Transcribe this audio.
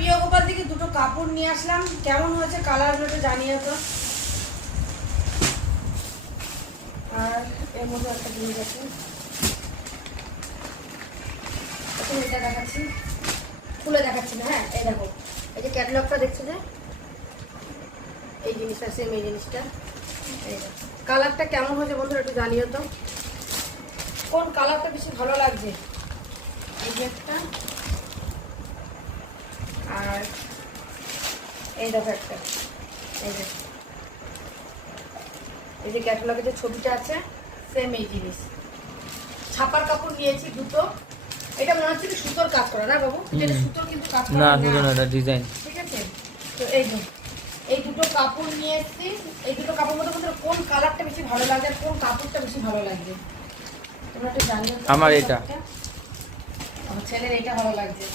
প্রিয় গোপাল থেকে দুটো কাপড় নিয়ে আসলাম, কেমন হয়েছে কালারগুলো একটু জানিয়ে তো। আর এর মধ্যে একটা জিনিস আছে, এখন এটা দেখাচ্ছি, খুলে দেখাচ্ছি না। হ্যাঁ এই দেখো, এই যে ক্যাটালগটা দেখছো যে এই জিনিসটা, সেম এই জিনিসটা। এই কালারটা কেমন হয়েছে বন্ধুরা একটু জানিও তো, কোন কালারটা বেশি ভালো লাগছে। এই যে একটা, আর এই দেখো একটা, এই যে ক্যাটালগে যে ছবিটা আছে সেম এই জিনিস। ছাপার কাপড় নিয়েছি দুটো। এটা মনে হচ্ছে সুতোর কাজ করা না বাবু? এটা সুতোর কিন্তু কাজ করা না, সুতো না, এটা ডিজাইন। ঠিক আছে, তো এই দুটো কাপড় নিয়ে এসেছি। এই দুটো কাপড় মধ্যে কোন কালারটা বেশি ভালো লাগে আর কোন কাপড়টা বেশি ভালো লাগবে তোমরা একটু জানিও। আমার এটা, আমার ছেলের এটা ভালো লাগছে।